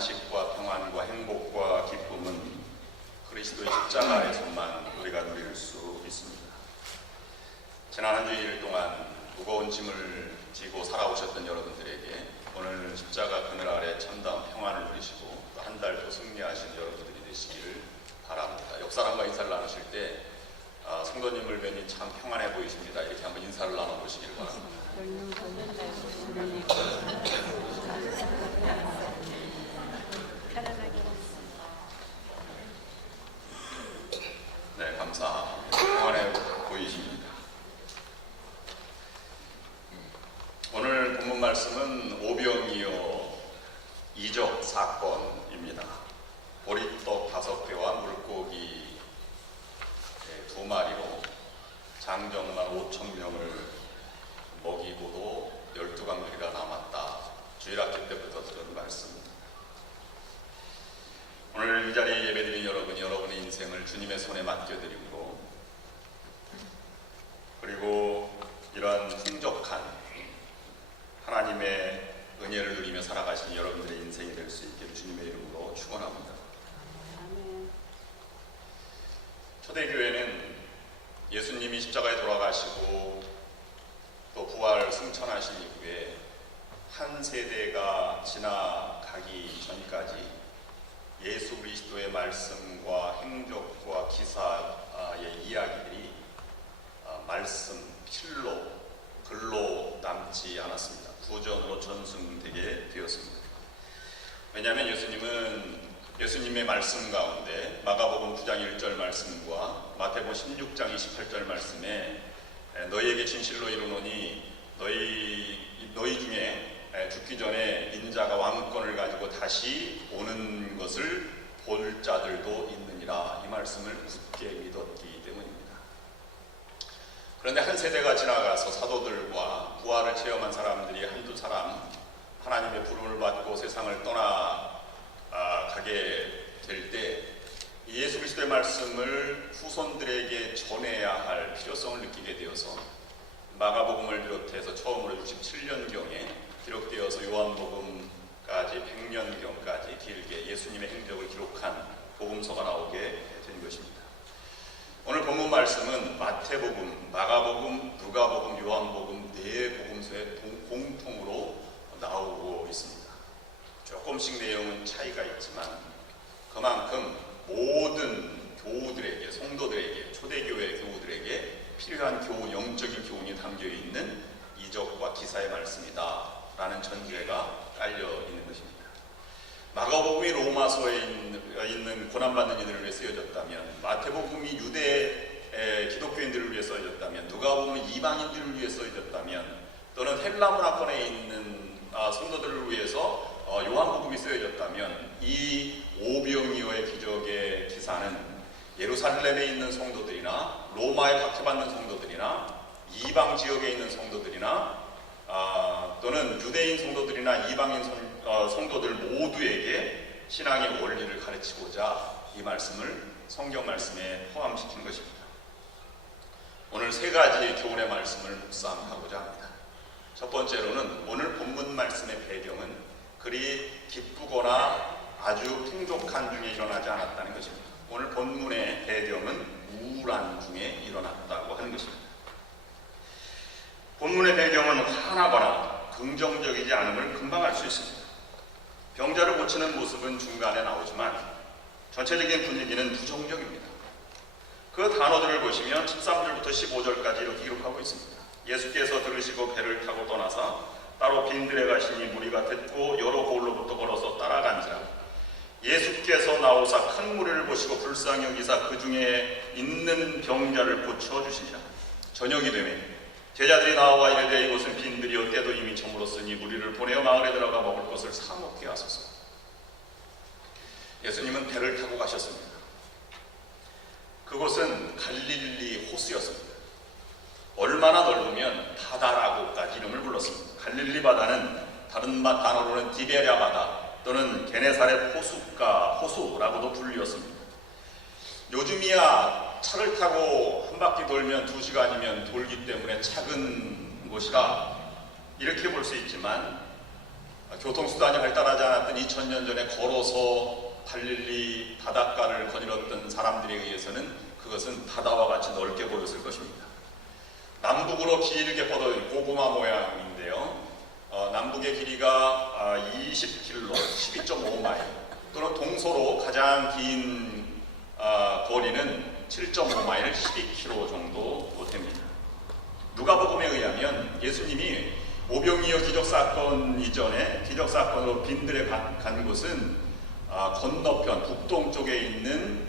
안식과 평안과 행복과 기쁨은 그리스도의 십자가에서만 우리가 누릴 수 있습니다. 지난 한 주일 동안 무거운 짐을 지고 살아오셨던 여러분들에게 오늘 십자가 그늘 아래 참다운 평안을 누리시고 또 한 달 더 승리하신 여러분들이 되시기를 바랍니다. 옆 사람과 인사를 나누실 때 성도님을 뵈니 참 평안해 보이십니다. 이렇게 한번 인사를 나눠보시길 바랍니다. 네, 감사합니다. 평안해 보이십니다. 오늘 본문 말씀은 오병이어 이적 사건입니다. 보리떡 5개와 물고기 2마리로 장정만 5,000명을 먹이고도 12강물이가 남았다. 주일학교 때부터 들은 말씀입니다. 오늘 이 자리에 예배드린 여러분이 여러분의 인생을 주님의 손에 맡겨드리고 그리고 이러한 풍족한 하나님의 은혜를 누리며 살아가시는 여러분들의 인생이 될 수 있기를 주님의 이름으로 축원합니다. 초대교회는 예수님이 십자가에 돌아가시고 또 부활 승천하신 이후에 한 세대가 지나가기 전까지 예수 그리스도의 말씀과 행적과 기사의 이야기들이 말씀, 필로, 글로 남지 않았습니다. 구전으로 전승되게 되었습니다. 왜냐하면 예수님은 예수님의 말씀 가운데 마가복음 9장 1절 말씀과 마태복음 16장 28절 말씀에 너희에게 진실로 이르노니 너희 중에 죽기 전에 인자가 왕권을 가지고 다시 오는 것을 볼 자들도 있느니라, 이 말씀을 굳게 믿었기 때문입니다. 그런데 한 세대가 지나가서 사도들과 부활을 체험한 사람들이 한두 사람 하나님의 부름을 받고 세상을 떠나가게 될 때 예수 그리스도의 말씀을 후손들에게 전해야 할 필요성을 느끼게 되어서 마가복음을 비롯해서 처음으로 67년경에 기록되어서 요한복음까지 100년경까지 길게 예수님의 행적을 기록한 복음서가 나오게 된 것입니다. 오늘 본문 말씀은 마태복음, 마가복음, 누가복음, 요한복음 4복음서에 공통으로 나오고 있습니다. 조금씩 내용은 차이가 있지만 그만큼 모든 교우들에게, 성도들에게, 초대교회 교우들에게 필요한 교훈, 영적인 교훈이 담겨있는 이적과 기사의 말씀이다 라는 전제가 깔려 있는 것입니다. 마가복음이 로마서에 있는 고난받는 이들을 위해 쓰여졌다면, 마태복음이 유대 기독교인들을 위해 쓰여졌다면, 누가복음은 이방인들을 위해 쓰여졌다면, 또는 헬라 문화권에 있는 성도들을 위해서 요한복음이 쓰여졌다면, 이 오병이어의 기적의 기사는 예루살렘에 있는 성도들이나 로마에 박해받는 성도들이나 이방 지역에 있는 성도들이나 또는 유대인 성도들이나 이방인 성도들 모두에게 신앙의 원리를 가르치고자 이 말씀을 성경 말씀에 포함시킨 것입니다. 오늘 3가지의 교훈의 말씀을 묵상하고자 합니다. 첫 번째로는 오늘 본문 말씀의 배경은 그리 기쁘거나 아주 풍족한 중에 일어나지 않았다는 것입니다. 오늘 본문의 배경은 우울한 중에 일어났다고 하는 것입니다. 본문의 배경은 화나거나 긍정적이지 않음을 금방 알 수 있습니다. 병자를 고치는 모습은 중간에 나오지만 전체적인 분위기는 부정적입니다. 그 단어들을 보시면 13절부터 15절까지 이렇게 기록하고 있습니다. 예수께서 들으시고 배를 타고 떠나사 따로 빈들에 가시니 무리가 듣고 여러 고을로부터 걸어서 따라간지라. 예수께서 나오사 큰 무리를 보시고 불쌍히 여기사 그 중에 있는 병자를 고쳐주시니라. 저녁이 되매 제자들이 나와 이르되 이곳은 빈들이요 때도 이미 저물었으니 무리를 보내어 마을에 들어가 먹을 것을 사 먹게 하소서. 예수님은 배를 타고 가셨습니다. 그곳은 갈릴리 호수였습니다. 얼마나 넓으면 바다라고까지 이름을 불렀습니다. 갈릴리 바다는 다른 단어로는 디베랴 바다 또는 게네사렛 호수라고도 불렸습니다. 요즘이야 차를 타고 한 바퀴 돌면 2시간이면 돌기 때문에 작은 곳이라 이렇게 볼 수 있지만 교통수단이 발달하지 않았던 2000년 전에 걸어서 발릴리 바닷가를 거닐었던 사람들에 의해서는 그것은 바다와 같이 넓게 보였을 것입니다. 남북으로 길게 뻗어진 고구마 모양인데요. 남북의 길이가 20km, 12.5마일 또는 동서로 가장 긴 거리는 7.5마일, 12km 정도 됩니다. 누가복음에 의하면 예수님이 오병이어 기적사건 이전에 기적사건으로 빈들에 간 곳은 건너편 북동쪽에 있는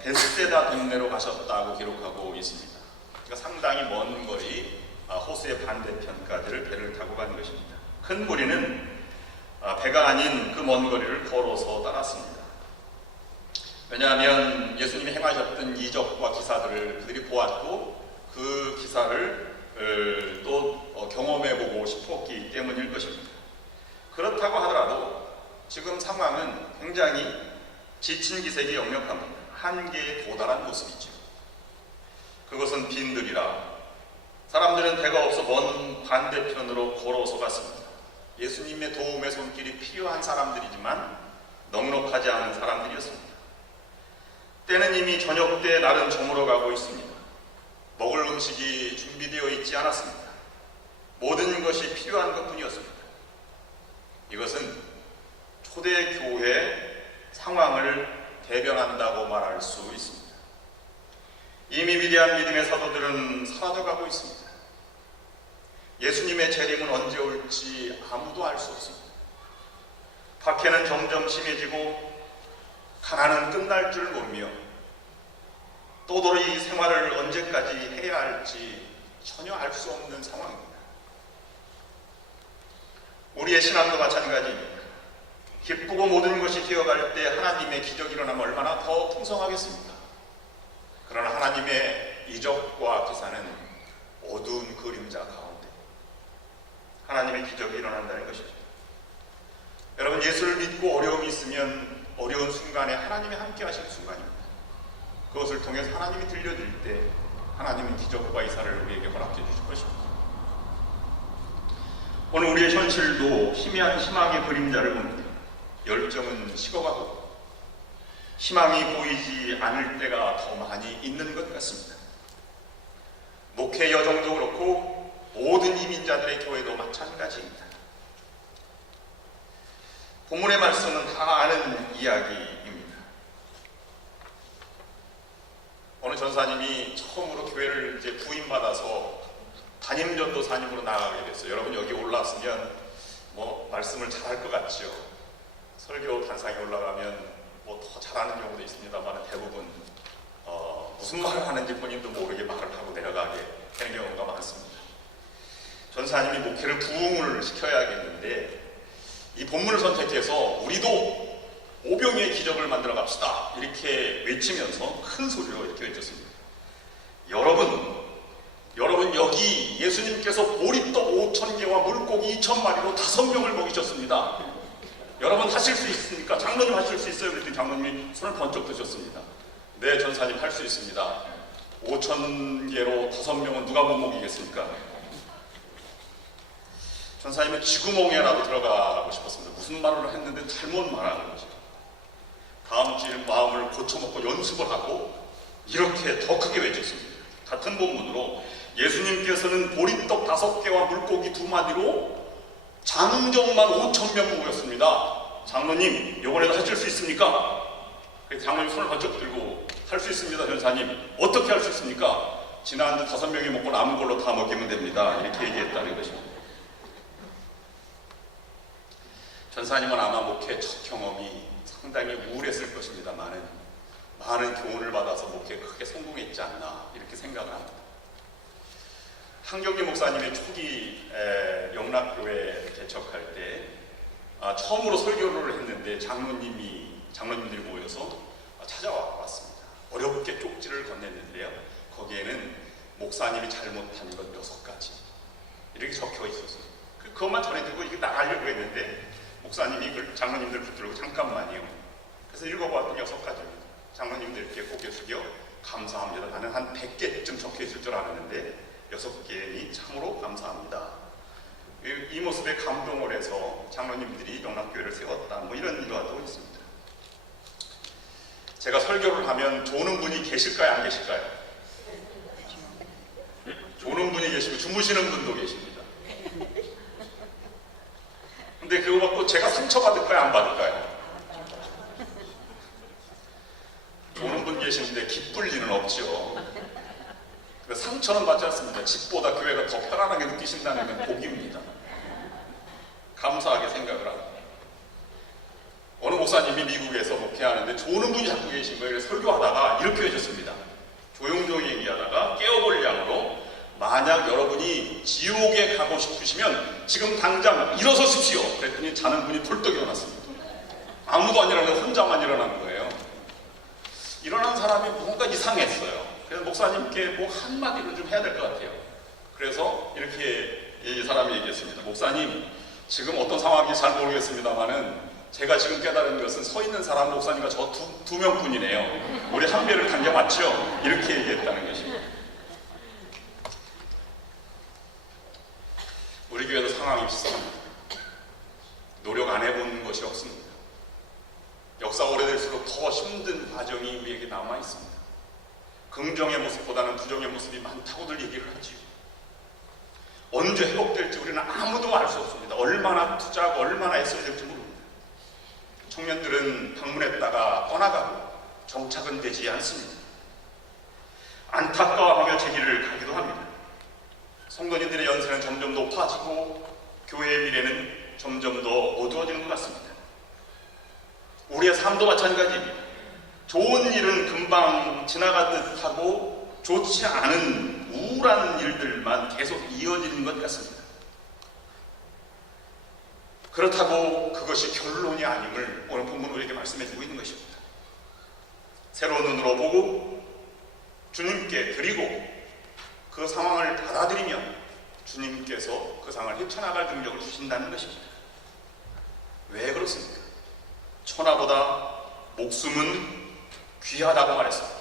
베스데다 동네로 가셨다고 기록하고 있습니다. 그러니까 상당히 먼 거리 호수의 반대편까지를 배를 타고 간 것입니다. 큰 무리는 배가 아닌 그 먼 거리를 걸어서 따랐습니다. 왜냐하면 예수님이 행하셨던 이적과 기사들을 그들이 보았고 그 기사를 또 경험해보고 싶었기 때문일 것입니다. 그렇다고 하더라도 지금 상황은 굉장히 지친 기색이 역력합니다. 한계에 도달한 모습이죠. 그것은 빈들이라 사람들은 배가 없어 먼 반대편으로 걸어서 갔습니다. 예수님의 도움의 손길이 필요한 사람들이지만 넉넉하지 않은 사람들이었습니다. 때는 이미 저녁 때 날은 저물어가고 있습니다. 먹을 음식이 준비되어 있지 않았습니다. 모든 것이 필요한 것뿐이었습니다. 이것은 초대교회 상황을 대변한다고 말할 수 있습니다. 이미 위대한 믿음의 사도들은 사라져가고 있습니다. 예수님의 재림은 언제 올지 아무도 알 수 없습니다. 박해는 점점 심해지고 가난은 끝날 줄 모르며 또다시 이 생활을 언제까지 해야 할지 전혀 알 수 없는 상황입니다. 우리의 신앙도 마찬가지입니다. 기쁘고 모든 것이 되어갈 때 하나님의 기적이 일어나면 얼마나 더 풍성하겠습니까? 그러나 하나님의 이적과 기사는 어두운 그림자 가운데 하나님의 기적이 일어난다는 것이죠. 여러분, 예수를 믿고 어려움이 있으면 어려운 순간에 하나님이 함께 하시는 순간입니다. 그것을 통해서 하나님이 들려드릴 때 하나님은 기적과 이사를 우리에게 허락해 주실 것입니다. 오늘 우리의 현실도 희미한 희망의 그림자를 봅니다. 열정은 식어가고 희망이 보이지 않을 때가 더 많이 있는 것 같습니다. 목회 여정도 그렇고 모든 이민자들의 교회도 마찬가지입니다. 본문의 말씀은 다 아는 이야기입니다. 어느 전사님이 처음으로 교회를 이제 부임받아서 담임전도사님으로 나가게 됐어요. 여러분, 여기 올라왔으면 뭐 말씀을 잘할 것 같죠. 설교 단상에 올라가면 뭐 더 잘하는 경우도 있습니다만 대부분 무슨 말을 하는지 본인도 모르게 말을 하고 내려가게 되는 경우가 많습니다. 전사님이 목회를 부흥을 시켜야겠는데 이 본문을 선택해서 우리도 오병이의 기적을 만들어 갑시다 이렇게 외치면서 큰 소리로 이렇게 외쳤습니다. 여러분 여기 예수님께서 보리떡 5,000개와 물고기 2,000마리로 5명을 먹이셨습니다. 여러분 하실 수 있습니까? 장로님 하실 수 있어요? 그랬더니 장로님이 손을 번쩍 드셨습니다. 네, 전사님 할 수 있습니다. 5,000개로 5명은 누가 못 먹이겠습니까? 전사님은 쥐구멍에라도 들어가고 싶었습니다. 무슨 말을 했는데 잘못 말하는 거죠. 다음 주에 마음을 고쳐먹고 연습을 하고 이렇게 더 크게 외쳤습니다. 같은 본문으로 예수님께서는 보리떡 5개와 물고기 2마리로 장정만 5,000명 모였습니다. 장로님, 이번에도 하실 수 있습니까? 장로님 손을 번쩍 들고 할 수 있습니다. 전사님, 어떻게 할 수 있습니까? 지난주 5명이 먹고 남은 걸로 다 먹이면 됩니다. 이렇게 얘기했다는 것입니다. 전사님은 아마 목회 첫 경험이 상당히 우울했을 것입니다. 많은 교훈을 받아서 목회에 크게 성공했지 않나 이렇게 생각을 합니다. 한경기 목사님의 초기 영락교회 개척할 때 처음으로 설교를 했는데 장로님들이 모여서 찾아왔습니다. 어렵게 쪽지를 건넸는데요. 거기에는 목사님이 잘못한 것 6가지 이렇게 적혀 있었어요. 그것만 전해두고 이게 나가려고 했는데 목사님이 그걸 장로님들 붙들고 잠깐만요. 그래서 읽어봤더니 6가지입니다. 장로님들께 고개 숙여 감사합니다. 나는 한 100개쯤 적혀 있을 줄 알았는데 6개니 참으로 감사합니다. 이 모습에 감동을 해서 장로님들이 영락교회를 세웠다. 뭐 이런 일화도 있습니다. 제가 설교를 하면 조는 분이 계실까요? 안 계실까요? 조는 분이 계시고 주무시는 분도 계십니다. 근데 그거 받고 제가 상처받을까요? 안 받을까요? 조는 분 계시는데 기쁠 리는 없죠. 상처는 받지 않습니다. 집보다 교회가 더 편안하게 느끼신다는 건 복입니다. 감사하게 생각을 합니다. 어느 목사님이 미국에서 목회하는데 조는 분이 자꾸 계신 거예요. 그래서 설교하다가 이렇게 해줬습니다. 조용조용히 얘기하다가 깨워볼 양으로 만약 여러분이 지옥에 가고 싶으시면 지금 당장 일어서십시오. 그랬더니 자는 분이 벌떡 일어났습니다. 아무도 안 일어나고 혼자만 일어난 거예요. 일어난 사람이 뭔가 이상했어요. 그래서 목사님께 뭐 한마디로 좀 해야 될 것 같아요. 그래서 이렇게 이 사람이 얘기했습니다. 목사님, 지금 어떤 상황인지 잘 모르겠습니다만은 제가 지금 깨달은 것은 서 있는 사람 목사님과 저 두 명뿐이네요. 우리 한 배를 탄 게 맞죠? 이렇게 얘기했다는 것입니다. 우리 교회도 상황이 비슷합니다. 노력 안 해본 것이 없습니다. 역사 오래될수록 더 힘든 과정이 우리에게 남아 있습니다. 긍정의 모습보다는 부정의 모습이 많다고들 얘기를 하지요. 언제 회복될지 우리는 아무도 알 수 없습니다. 얼마나 투자하고 얼마나 애써야 될지 모릅니다. 청년들은 방문했다가 떠나가고 정착은 되지 않습니다. 안타까워하며 제 길을 가기도 합니다. 성도님들의 연세는 점점 높아지고 교회의 미래는 점점 더 어두워지는 것 같습니다. 우리의 삶도 마찬가지입니다. 좋은 일은 금방 지나가듯 하고 좋지 않은 우울한 일들만 계속 이어지는 것 같습니다. 그렇다고 그것이 결론이 아님을 오늘 본문 우리에게 말씀해주고 있는 것입니다. 새로운 눈으로 보고 주님께 드리고 그 상황을 받아들이면 주님께서 그 상황을 헤쳐나갈 능력을 주신다는 것입니다. 왜 그렇습니까? 천하보다 목숨은 귀하다고 말했습니다.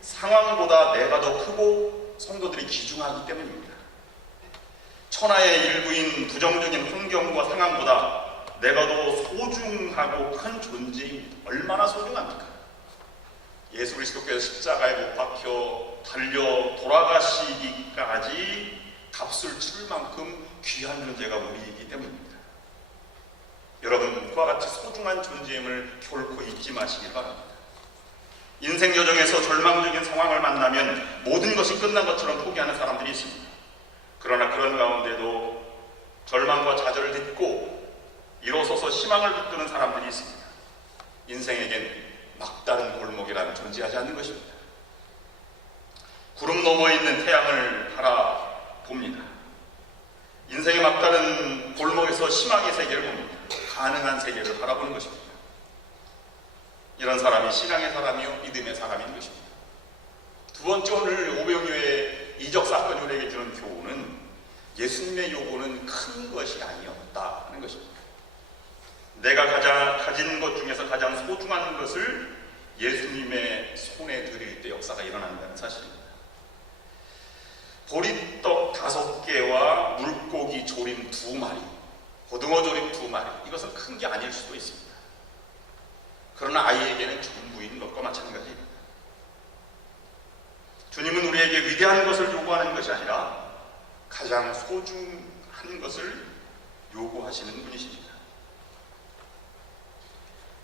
상황보다 내가 더 크고 성도들이 귀중하기 때문입니다. 천하의 일부인 부정적인 환경과 상황보다 내가 더 소중하고 큰 존재입니다. 얼마나 소중합니까? 예수 그리스도께서 십자가에 못 박혀 달려 돌아가시기까지 값을 치를 만큼 귀한 존재가 우리이기 때문입니다. 여러분, 그와 같이 소중한 존재임을 결코 잊지 마시길 바랍니다. 인생 여정에서 절망적인 상황을 만나면 모든 것이 끝난 것처럼 포기하는 사람들이 있습니다. 그러나 그런 가운데도 절망과 좌절을 딛고 일어서서 희망을 붙드는 사람들이 있습니다. 인생에겐 막다른 골목이라는 존재하지 않는 것입니다. 구름 너머에 있는 태양을 바라봅니다. 인생의 막다른 골목에서 희망의 세계를 봅니다. 가능한 세계를 바라보는 것입니다. 이런 사람이 신앙의 사람이요 믿음의 사람인 것입니다. 두 번째, 오늘 오병이어의 이적 사건이 우리에게 주는 교훈은 예수님의 요구는 큰 것이 아니었다는 것입니다. 내가 가진 것 중에서 가장 소중한 것을 예수님의 손에 드릴 때 역사가 일어난다는 사실입니다. 보리떡 5개와 물고기 조림 2마리, 고등어 조림 2마리, 이것은 큰 게 아닐 수도 있습니다. 그러나 아이에게는 전부인 것과 마찬가지입니다. 주님은 우리에게 위대한 것을 요구하는 것이 아니라 가장 소중한 것을 요구하시는 분이십니다.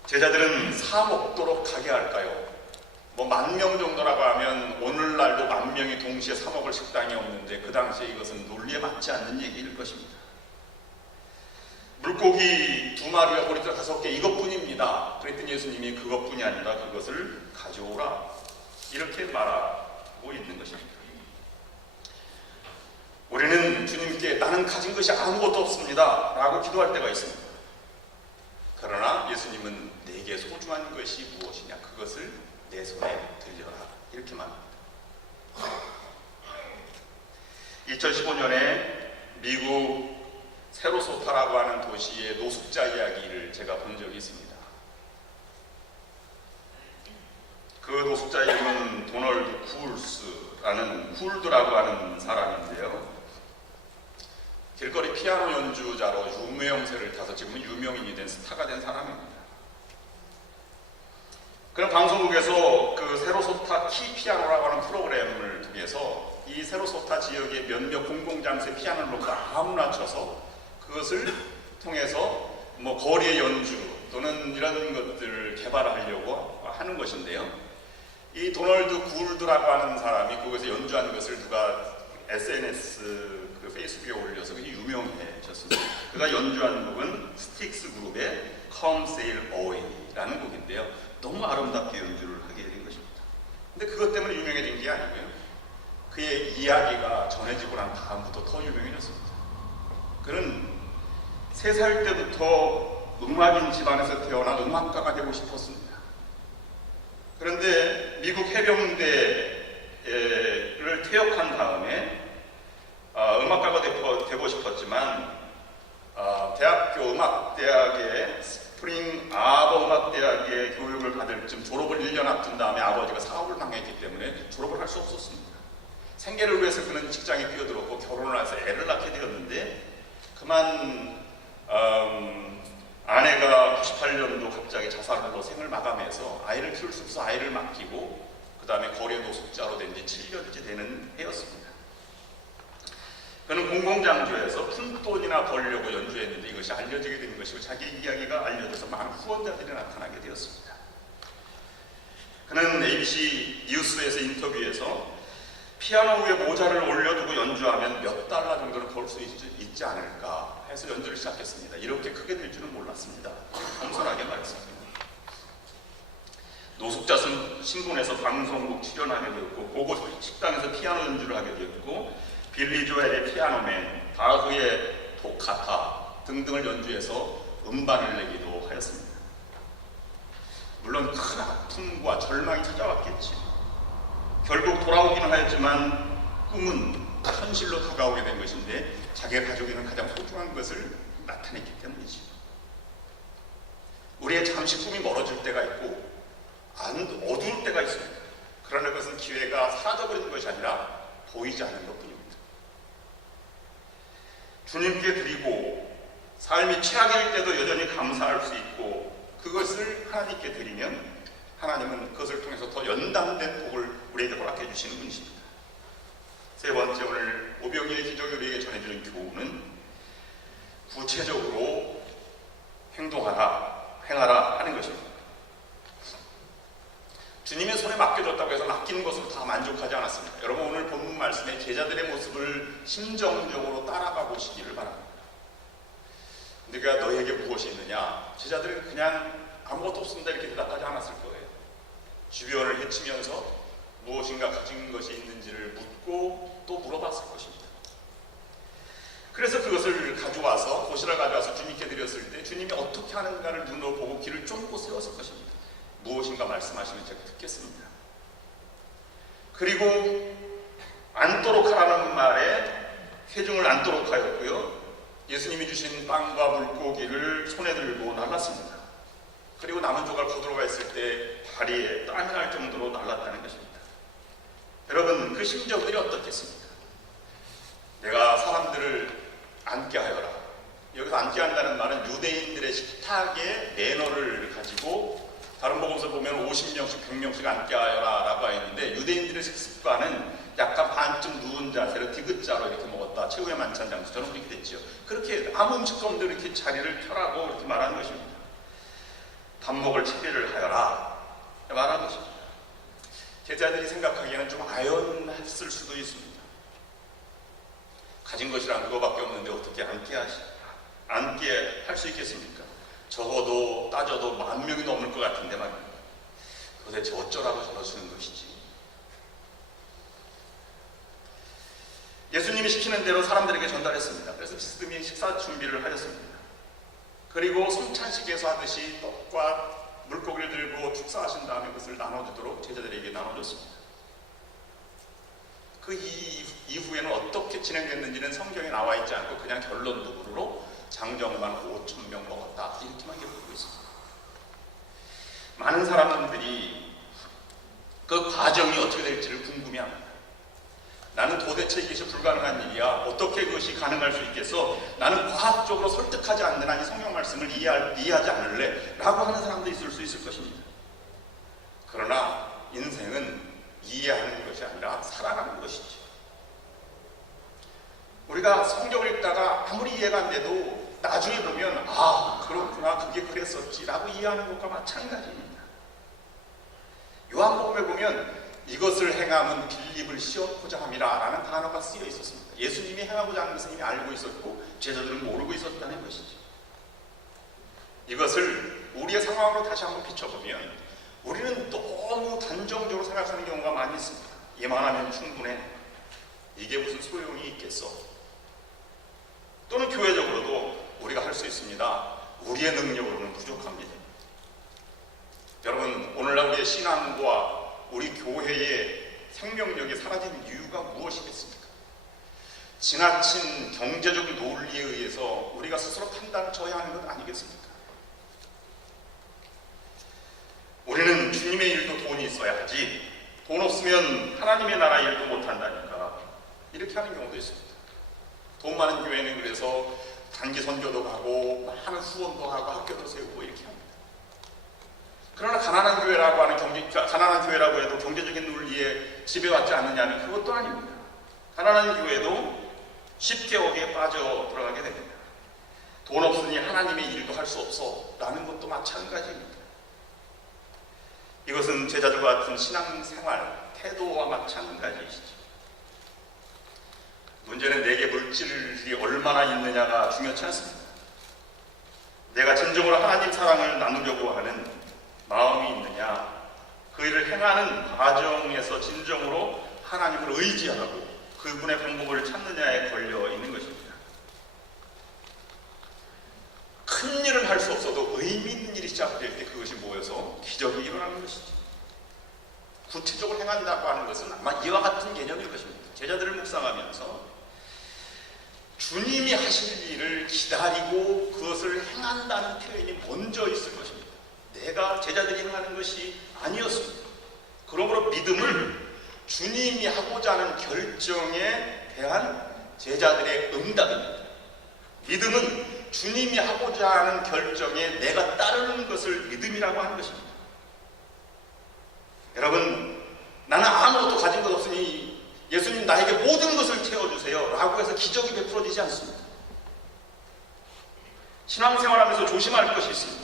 제자들은 사 먹도록 가게 할까요? 뭐 10,000명 정도라고 하면 오늘날도 10,000명이 동시에 사 먹을 식당이 없는데 그 당시에 이것은 논리에 맞지 않는 얘기일 것입니다. 물고기 2마리와 보리떡 5개 이것뿐입니다. 그랬더니 예수님이 그것뿐이 아니라 그것을 가져오라, 이렇게 말하고 있는 것입니다. 우리는 주님께 나는 가진 것이 아무것도 없습니다 라고 기도할 때가 있습니다. 그러나 예수님은 내게 소중한 것이 무엇이냐, 그것을 내 손에 들려라, 이렇게 말합니다. 2015년에 미국 세로소타라고 하는 도시의 노숙자 이야기를 제가 본 적이 있습니다. 그 노숙자 이름은 도널드 굴스라는 굴드라고 하는 사람인데요. 길거리 피아노 연주자로 유명세를 타서 지금은 유명인이 된 스타가 된 사람입니다. 그럼 방송국에서 그 세로소타 키 피아노라고 하는 프로그램을 통해서 이 세로소타 지역의 몇몇 공공장소에 피아노를 놓고 아무나 쳐서 그것을 통해서 뭐 거리의 연주 또는 이런 것들을 개발하려고 하는 것인데요. 이 도널드 굴드라고 하는 사람이 그것에서 연주한 것을 누가 SNS 그 페이스북에 올려서 그게 유명해졌습니다. 그가 연주한 곡은 스틱스 그룹의 Come Sail Away라는 곡인데요. 너무 아름답게 연주를 하게 된 것입니다. 근데 그것 때문에 유명해진 게 아니고요. 그의 이야기가 전해지고 난 다음부터 더 유명해졌습니다. 그는 3살 때부터 음악인 집안에서 태어나 음악가가 되고 싶었습니다. 그런데 미국 해병대를 퇴역한 다음에 음악가가 되고 싶었지만 대학교 음악대학의 스프링 아버 음악대학의 교육을 받을 쯤 졸업을 1년 앞둔 다음에 아버지가 사업을 당했기 때문에 졸업을 할 수 없었습니다. 생계를 위해서 그는 직장에 뛰어들었고 결혼을 해서 애를 낳게 되었는데 그만 아내가 98년도 갑자기 자살로 생을 마감해서 아이를 키울 수 없어서 아이를 맡기고 그 다음에 거리의 노숙자로 된 지 7년째 되는 해였습니다. 그는 공공장소에서 푼돈이나 벌려고 연주했는데 이것이 알려지게 된 것이고 자기 이야기가 알려져서 많은 후원자들이 나타나게 되었습니다. 그는 ABC 뉴스에서 인터뷰에서 피아노 위에 모자를 올려두고 연주하면 몇 달러 정도를 벌 수 있지 않을까 해서 연주를 시작했습니다. 이렇게 크게 될 줄은 몰랐습니다. 겸손하게 말했습니다. 노숙자 신분에서 방송국 출연하게 되었고 고고 식당에서 피아노 연주를 하게 되었고 빌리 조엘의 피아노맨, 바흐의 토카타 등등을 연주해서 음반을 내기도 하였습니다. 물론 큰 아픔과 절망이 찾아왔겠지. 결국 돌아오기는 하였지만 꿈은 현실로 다가오게 된 것인데 자기의 가족에는 가장 소중한 것을 나타냈기 때문이지. 우리의 잠시 꿈이 멀어질 때가 있고 어두울 때가 있습니다. 그러나 그것은 기회가 사라져버리는 것이 아니라 보이지 않는 것뿐입니다. 주님께 드리고 삶이 최악일 때도 여전히 감사할 수 있고 그것을 하나님께 드리면 하나님은 그것을 통해서 더 연단된 복을 우리에게 허락해 주시는 분이십니다. 세 번째, 오늘 오병이의 기적이 우리에게 전해주는 교훈은 구체적으로 행하라 하는 것입니다. 주님의 손에 맡겨줬다고 해서 맡기는 것으로 다 만족하지 않았습니다. 여러분 오늘 본문 말씀에 제자들의 모습을 심정적으로 따라가 보시기를 바랍니다. 내가 너에게 무엇이 있느냐? 제자들은 그냥 아무것도 없습니다 이렇게 대답하지 않았을 거예요. 주변을 헤치면서 무엇인가 가진 것이 있는지를 묻고 또 물어봤을 것입니다. 그래서 그것을 가져와서 도시락 가져와서 주님께 드렸을 때 주님이 어떻게 하는가를 눈으로 보고 귀를 쫑긋 세웠을 것입니다. 무엇인가 말씀하시면 제가 듣겠습니다. 그리고 앉도록 하라는 말에 회중을 앉도록 하였고요. 예수님이 주신 빵과 물고기를 손에 들고 날랐습니다. 그리고 남은 조각 거들어가 있을 때 다리에 땀이 날 정도로 날랐다는 것입니다. 여러분 그 심정들이 어떻겠습니까? 내가 사람들을 앉게 하여라. 여기서 앉게 한다는 말은 유대인들의 식탁의 매너를 가지고 다른 복음서 보면 50명씩 100명씩 앉게 하여라 라고 했는데 유대인들의 식습관은 약간 반쯤 누운 자세로 디귿자로 이렇게 먹었다. 최후의 만찬 장소처럼 그렇게 됐죠. 그렇게 아무 음식도 없는데 이렇게 자리를 펴라고 이렇게 말하는 것입니다. 밥 먹을 차례를 하여라 말하는 것입니다. 제자들이 생각하기에는 좀 아연했을 수도 있습니다. 가진 것이란 그거밖에 없는데 어떻게 앉게 할 수 있겠습니까? 적어도 따져도 10,000명이 넘을 것 같은데 말입니다. 도대체 어쩌라고 저러시는 것이지. 예수님이 시키는 대로 사람들에게 전달했습니다. 그래서 스승이 식사 준비를 하였습니다. 그리고 성찬식에서 하듯이 떡과 물고기를 들고 축사하신 다음에 그것을 나눠주도록 제자들에게 나눠줬습니다. 그 이후에는 어떻게 진행됐는지는 성경에 나와 있지 않고 그냥 결론 부분으로 장정만 5,000명 먹었다 이렇게만 기록하고 있습니다. 많은 사람들이 그 과정이 어떻게 될지를 궁금해합니다. 나는 도대체 도대체 이것이 불가능한 일이야. 어떻게 그것이 가능할 수 있겠어? 나는 과학적으로 설득하지 않는 한 이 성경 말씀을 이해하지 않을래. 라고 하는 사람도 있을 수 있을 것입니다. 그러나 인생은 이해하는 것이 아니라 살아가는 것이죠. 우리가 성경을 읽다가 아무리 이해가 안 돼도 나중에 보면 아 그렇구나 그게 그랬었지 라고 이해하는 것과 마찬가지입니다. 요한복음에 보면 이것을 행함은 빌립을 시험코자 함이라 라는 단어가 쓰여 있었습니다. 예수님이 행하고자 하는 것은 이미 알고 있었고 제자들은 모르고 있었다는 것이죠. 이것을 우리의 상황으로 다시 한번 비춰보면 우리는 너무 단정적으로 생각하는 경우가 많이 있습니다. 이만하면 충분해. 이게 무슨 소용이 있겠어? 또는 교회적으로도 우리가 할 수 있습니다. 우리의 능력으로는 부족합니다. 여러분, 오늘날 우리의 신앙과 우리 교회의 생명력이 사라진 이유가 무엇이겠습니까? 지나친 경제적 논리에 의해서 우리가 스스로 판단을 져야 하는 것 아니겠습니까? 우리는 주님의 일도 돈이 있어야지 돈 없으면 하나님의 나라 일도 못한다니까 이렇게 하는 경우도 있습니다. 돈 많은 교회는 그래서 단기 선교도 가고 많은 후원도 하고 학교도 세우고 이렇게 합니다. 그러나 가난한 교회라고 해도 경제적인 논리에 지배받지 않느냐는 그것도 아닙니다. 가난한 교회도 쉽게 어디에 빠져 들어가게 됩니다. 돈 없으니 하나님의 일도 할 수 없어 라는 것도 마찬가지입니다. 이것은 제자들과 같은 신앙생활, 태도와 마찬가지이시죠. 문제는 내게 물질이 얼마나 있느냐가 중요치 않습니다. 내가 진정으로 하나님 사랑을 나누려고 하는 마음이 있느냐, 그 일을 행하는 과정에서 진정으로 하나님을 의지하고 그분의 방법을 찾느냐에 걸려 있는 것입니다. 큰 일을 할 수 없어도 의미 있는 일이 시작될 때 그것이 모여서 기적이 일어나는 것이죠. 구체적으로 행한다고 하는 것은 아마 이와 같은 개념일 것입니다. 제자들을 묵상하면서 주님이 하실 일을 기다리고 그것을 행한다는 표현이 먼저 있을 것입니다. 내가 제자들이 행하는 것이 아니었습니다. 그러므로 믿음을 주님이 하고자 하는 결정에 대한 제자들의 응답입니다. 믿음은 주님이 하고자 하는 결정에 내가 따르는 것을 믿음이라고 하는 것입니다. 여러분, 나는 아무것도 가진 것 없으니 예수님 나에게 모든 것을 채워주세요 라고 해서 기적이 베풀어지지 않습니다. 신앙생활하면서 조심할 것이 있습니다.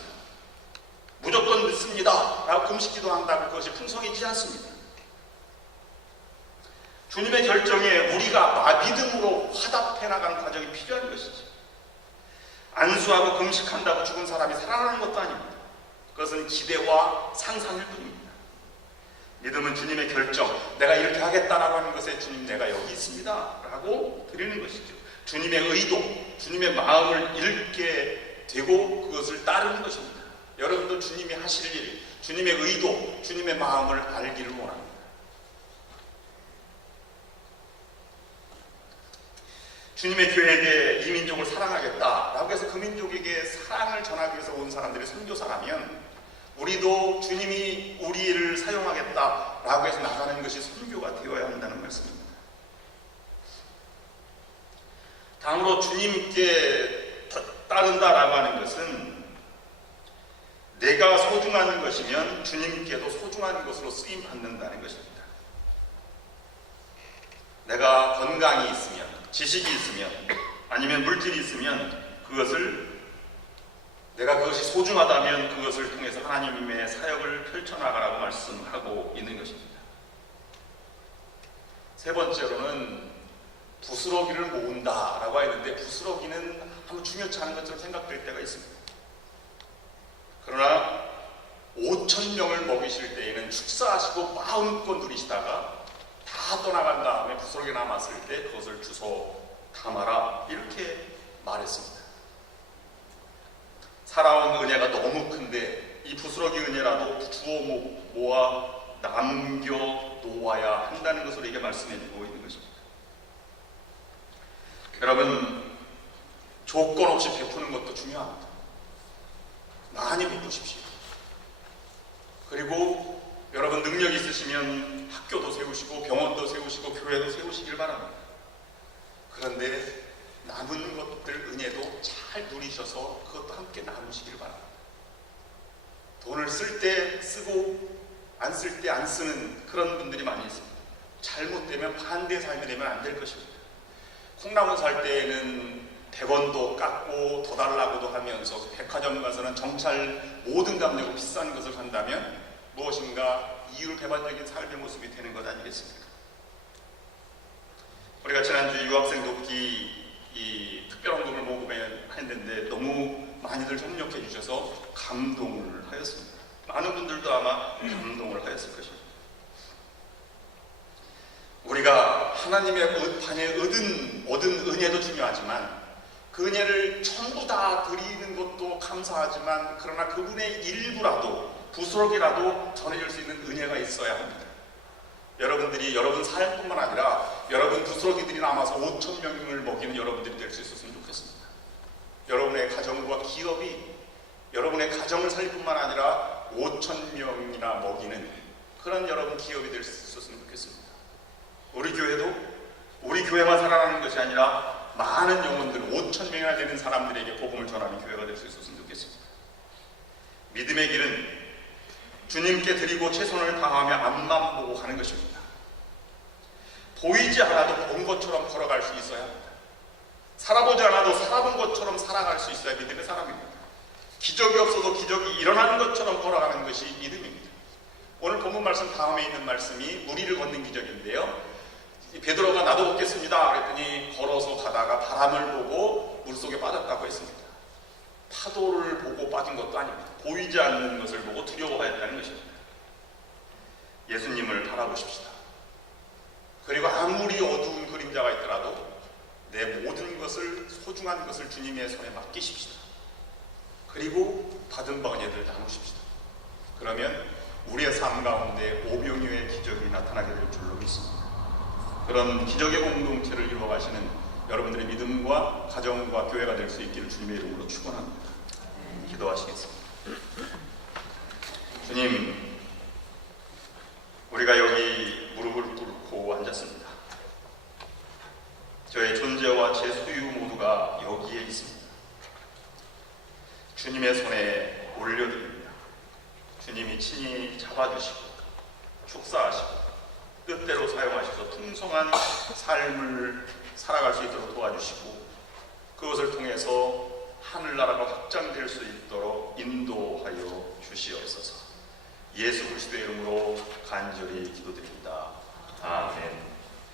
무조건 믿습니다 라고 금식기도 한다고 그것이 풍성해지지 않습니다. 주님의 결정에 우리가 믿음으로 화답해 나가는 과정이 필요한 것이죠. 안수하고 금식한다고 죽은 사람이 살아나는 것도 아닙니다. 그것은 기대와 상상일 뿐입니다. 믿음은 주님의 결정, 내가 이렇게 하겠다라고 하는 것에 주님 내가 여기 있습니다 라고 드리는 것이죠. 주님의 의도, 주님의 마음을 읽게 되고 그것을 따르는 것입니다. 여러분도 주님이 하실 일, 주님의 의도, 주님의 마음을 알기를 원합니다. 주님의 교회에게 이 민족을 사랑하겠다라고 해서 그 민족에게 사랑을 전하기 위해서 온 사람들이 선교사라면 우리도 주님이 우리를 사용하겠다라고 해서 나가는 것이 선교가 되어야 한다는 말씀입니다. 다음으로 주님께 따른다라고 하는 것은 내가 소중한 것이면 주님께도 소중한 것으로 쓰임 받는다는 것입니다. 내가 건강이 있으면, 지식이 있으면, 아니면 물질이 있으면 내가 그것이 소중하다면 그것을 통해서 하나님의 사역을 펼쳐나가라고 말씀하고 있는 것입니다. 세 번째로는 부스러기를 모은다라고 했는데 부스러기는 아무 중요치 않은 것처럼 생각될 때가 있습니다. 그러나 5,000명을 먹이실 때에는 축사하시고 마음껏 누리시다가 다 떠나간 다음에 부스러기 남았을 때 그것을 주워 담아라 이렇게 말했습니다. 살아온 은혜가 너무 큰데 이 부스러기 은혜라도 주워 모아 남겨 놓아야 한다는 것으로 이게 말씀해주고 있는 것입니다. 여러분, 조건 없이 베푸는 것도 중요합니다. 많이 베푸십시오. 그리고 여러분 능력이 있으시면 학교도 세우시고 병원도 세우시고 교회도 세우시길 바랍니다. 그런데 남은 것들 은혜도 잘 누리셔서 그것도 함께 나누시길 바랍니다. 돈을 쓸 때 쓰고 안 쓸 때 안 쓰는 그런 분들이 많이 있습니다. 잘못되면 반대 삶이 되면 안 될 것입니다. 콩나물 살 때에는 100원도 깎고 더 달라고도 하면서 백화점 가서는 정찰 모든 값 내고 비싼 것을 산다면 무엇인가 이율배반적인 삶의 모습이 되는 것 아니겠습니까? 우리가 지난주 유학생 돕기 이 특별헌금을 모금했는데 너무 많이들 협력해 주셔서 감동을 하였습니다. 많은 분들도 아마 감동을 하였을 것입니다. 우리가 하나님의 판에 얻은 은혜도 중요하지만 그 은혜를 전부 다 드리는 것도 감사하지만 그러나 그분의 일부라도 부스럭이라도 전해줄 수 있는 은혜가 있어야 합니다. 여러분들이 여러분 삶뿐만 아니라 여러분 부스러기들이 남아서 5,000명을 먹이는 여러분들이 될 수 있었으면 좋겠습니다. 여러분의 가정과 기업이 여러분의 가정을 살릴 뿐만 아니라 5,000명이나 먹이는 그런 여러분 기업이 될 수 있었으면 좋겠습니다. 우리 교회도 우리 교회만 살아나는 것이 아니라 많은 영혼들 5,000명이나 되는 사람들에게 복음을 전하는 교회가 될 수 있었으면 좋겠습니다. 믿음의 길은 주님께 드리고 최선을 다하며 앞만 보고 가는 것입니다. 보이지 않아도 본 것처럼 걸어갈 수 있어야 합니다. 살아보지 않아도 살아본 것처럼 살아갈 수 있어야 믿음의 사람입니다. 기적이 없어도 기적이 일어나는 것처럼 걸어가는 것이 믿음입니다. 오늘 본문 말씀 다음에 있는 말씀이 무리를 걷는 기적인데요. 베드로가 나도 걷겠습니다 그랬더니 걸어서 가다가 바람을 보고 물속에 빠졌다고 했습니다. 파도를 보고 빠진 것도 아닙니다. 보이지 않는 것을 보고 두려워하였다는 것입니다. 예수님을 바라보십시다. 그리고 아무리 어두운 그림자가 있더라도 내 모든 것을 소중한 것을 주님의 손에 맡기십시다. 그리고 받은 바 은혜를 나누십시다. 그러면 우리의 삶 가운데 오병이어의 기적이 나타나게 될 줄로 믿습니다. 그런 기적의 공동체를 이루어가시는 여러분들의 믿음과 가정과 교회가 될 수 있기를 주님의 이름으로 축원합니다. 기도하시겠습니다. 주님, 우리가 여기 무릎을 꿇고 앉았습니다. 저의 존재와 제 소유 모두가 여기에 있습니다. 주님의 손에 올려드립니다. 주님이 친히 잡아주시고 축사하시고 뜻대로 사용하셔서 풍성한 삶을 살아갈 수 있도록 도와주시고 그것을 통해서 하늘나라가 확장될 수 있도록 인도하여 주시옵소서. 예수 그리스도의 이름으로 간절히 기도드립니다. 아멘.